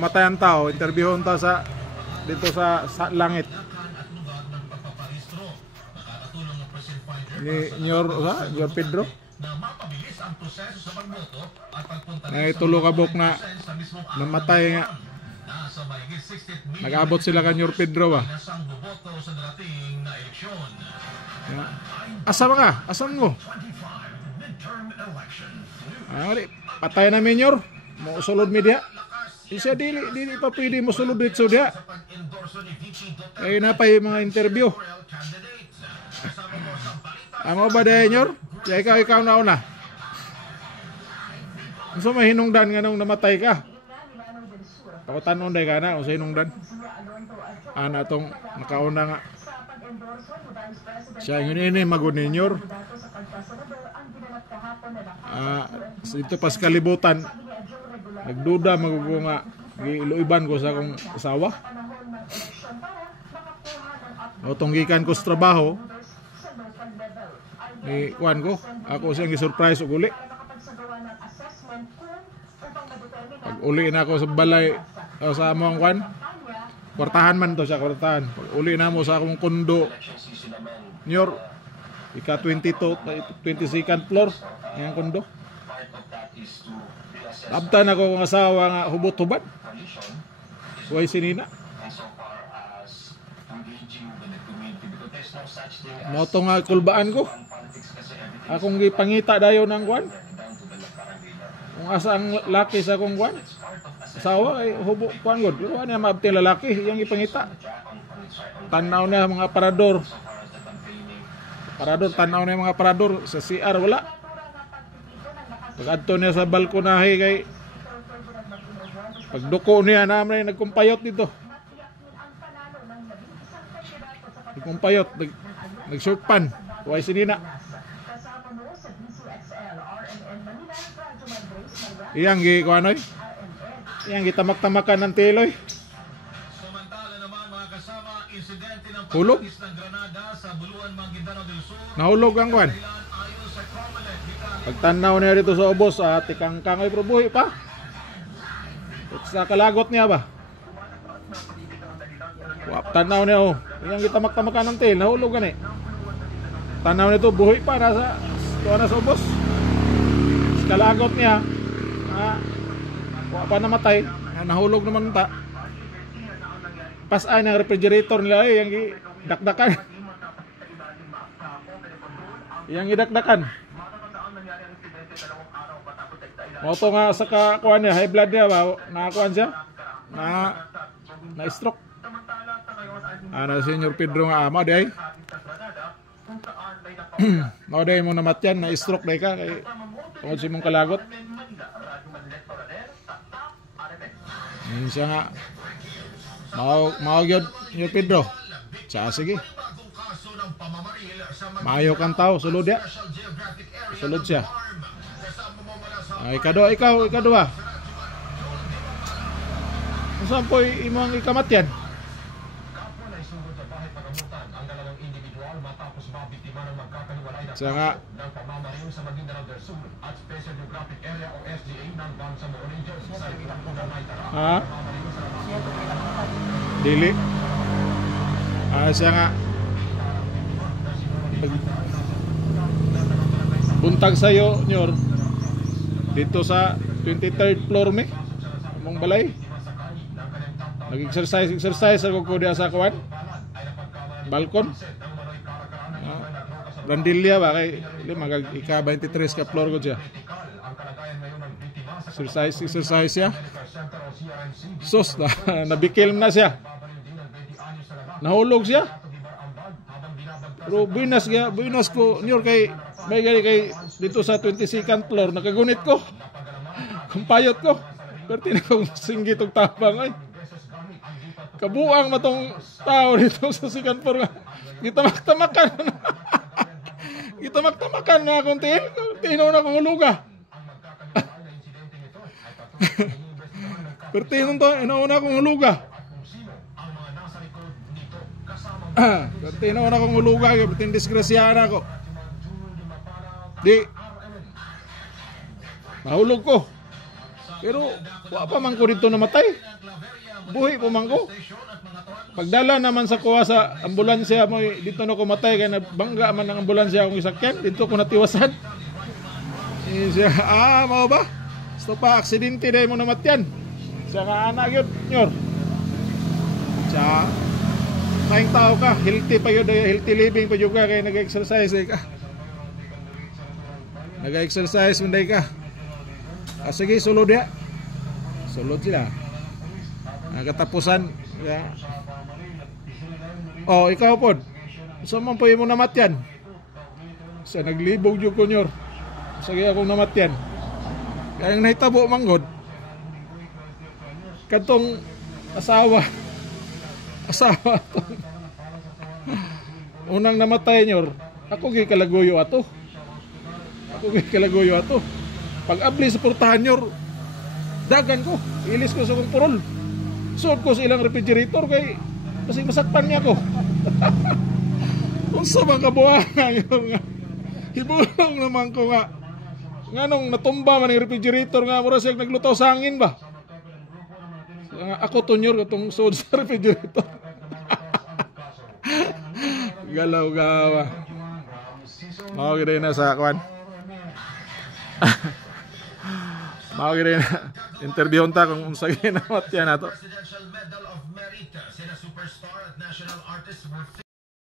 Matay ang tao, interviewon ta sa dito sa langit. Ni Nyor Pedro. Ay tulo ka bok na namatay nga. Nag-abot sila ka Nyor Pedro ba? Ya. Asa ka? Asan mo? Patay na Nyor. Mo sulod mi dia. Isa dili pa pwede mo sulod dito dia. Ay napay mga interview. Amo ba day Nyor? Ikaw na una. Unsa may hinungdan nga nung namatay ka? Pakutanon day ka na unsa hinungdan? Ana tong nakauna nga. Siya ini magud ni Nyor. Ito pas kalibutan. Nagduda magugo nga giluiban ko sa akong asawa. O tunggikan ko sa trabaho. Ni kuan ko, ako siyang gi-surprise og uli. Pag uli na ako sa balay sa among kuan. Kwartahan man to sa kwartahan. Pag uli na mo sa akong kondo. Nyor, ika 22nd floor ng kondo. Abtan ako ng asawa nga hubot-hubad. Suway sinina. Moto nga kulbaan ko. Akong gipangita dayon ng kwan. Kung asa ang laki sa akong kwan. Asawa kay hubo kwan god. Pero ano maabting lalaki yang gipangita. Tanaw na mga parador. Tanaw na mga parador sa CR wala. Pag-adto niya sa balkonahe kay pagduko niya naman nagkumpayot dito. Nagkumpayot, nag-short pan. Huwag sinina. Iyang gikuanoy. Iyang gitamak-tamakan ng tiloy. Hulog. Nahulog ang kuan. Pagtanaw niya dito sa ubos, tikang-kang ay probuhi pa. Sa kalagot niya ba? Tanaw niya oh. Yang kita makamakan ng tail, nahulog gani. Tanaw nito buhi pa nasa ubos. Sa kalagot niya, wa pa namatay, nahulog naman ta. Pas-ay ng refrigerator nila yang gidakdakan. Yang gidakdakan. Moto nga sa kakuan niya, high blood niya ba? Nakakuan siya? Na-stroke. Ano si Nyor Pedro nga ama, day? Mao day mo namatyan, na-stroke day ka. Kay tungod si mong kalagot. Siya nga. Mao gyud Nyor Pedro. Siya, sige. Maayo kang tao, sulod ya. Sulod siya. Ikaw ba? Saan po imong ikamatyan? Siya nga. Ha? Dili? Siya nga. Buntag sa'yo, Nyor. Dito sa 23rd floor mi among balay. Nag-exercise ako ko diya sa kuwan. Balkon. Randilya ba kay magag ika 23 ka floor ko siya. Exercise siya. Sus na nabikil na siya. Nahulog siya. Pero buinas ko Nyor kay may gali kay dito sa 22nd floor nakagunit ko. Kumpayot ko. Perti na kong singgit og tabang ay. Kabuang matong tao dito sa 2nd floor. Gitamak-tamakan. Gitamak-tamakan na akong tiil. Tinaw na akong huluga. Perti nung to, inauna akong huluga. Perti inauna akong huluga. Perti disgrasyahan ako. Di mahulog ko. Pero wa pa man ko dito namatay. buhi po man ko. Pagdala naman sa kuha sa ambulansya mo, dito na ko matay kaya nabangga man ng ambulansya akong isakyan, dito ko natiwasan. Siya, mao ba? Gusto pa, aksidente dahil mo namatyan. Siya nga anak yun, nyor. Siya, maing tao ka, healthy pa yun, healthy living pa yun ka, kaya nag-exercise ka. Nag-exercise manday ka. Sige, sulod ya. Sulod sila. Katapusan. Yeah. Ikaw po. Saan man po yung mo namatyan? Sa naglibog yung kunyor. Sige akong namatyan. Kaya yung nahitabo manggod. Katong asawa tong unang namatay nyor. Ako gi kalaguyo ato. Pag abli sa portahan nyor, dagan ko. Ilis ko sa kong purol. Suot ko sa ilang refrigerator kay kasi masakpan niya ko. Kung sa mga kabuhangan yun nga. Hibulong naman ko nga. Nga nung natumba man yung refrigerator nga, mura siya naglutaw sa hangin ba? Ako tunyor itong suot sa refrigerator. Galaw-gawa. Gina na sa kwan. Gina na. Interview ta kung sa ginamat yan na to.